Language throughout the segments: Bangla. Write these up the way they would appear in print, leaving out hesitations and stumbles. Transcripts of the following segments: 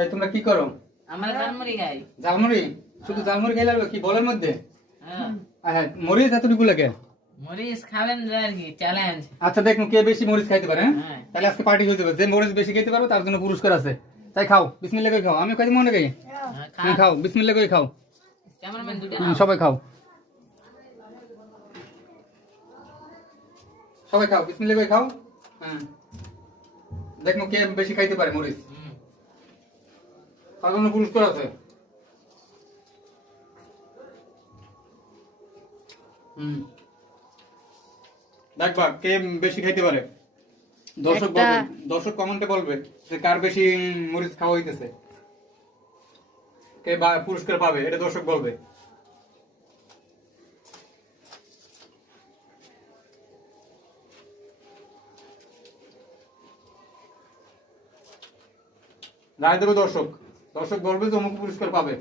এই তোমরা কি করো? আমরা জালমুড়ি খাই। জালমুড়ি? শুধু জালমুড়ি খাইলে হবে কি বলের মধ্যে? হ্যাঁ। হ্যাঁ, মরিচ এতটুকু লাগে। মরিচ খাবেন যে আর কি চ্যালেঞ্জ। আচ্ছা দেখুন কে বেশি মরিচ খাইতে পারে, হ্যাঁ? হ্যাঁ। তাহলে আজকে পার্টি হয়ে যাবে। যে মরিচ বেশি খাইতে পারো তার জন্য পুরস্কার আছে। তাই খাও, বিসমিল্লাহ করে খাও। আমি খাই মনে খাই। হ্যাঁ, খাও, বিসমিল্লাহ করে খাও। ক্যামেরাম্যান দুটো সবাই খাও, সবাই খাও, বিসমিল্লাহ করে খাও। হ্যাঁ, দেখুন কে বেশি খাইতে পারে মরিচ, তার জন্য পুরস্কার আছে। দেখবা কে বেশি খাইতে পারে। দর্শক বলবে, দর্শক কমেন্টে বলবে যে কার বেশি মরিচ খাওয়া হইতেছে, কে পুরস্কার পাবে, এটা দর্শক বলবে। রায় দেবে দর্শক, দর্শক বলবে যে অমুক পুরস্কার পাবে।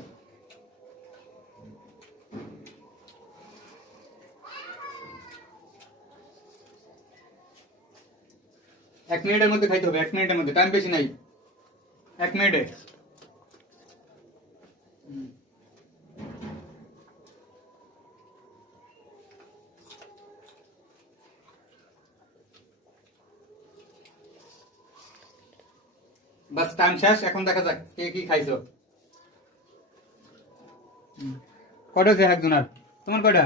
এক মিনিটের মধ্যে খাইতে হবে, 1 মিনিটের মধ্যে, টাইম বেশি নাই, 1 মিনিটে। বাস টাইম শেষ, এখন দেখা যাক কে কি খাইছো। কয়টা আছে একজনের? তোমার কয়টা?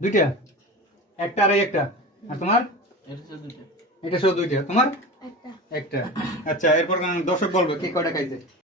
2টা? একটা আর এই একটা। আর তোমার? এটা শুধু 2টা। তোমার? একটা। আচ্ছা, এরপর দর্শক বলবে কে কয়টা খাইছে।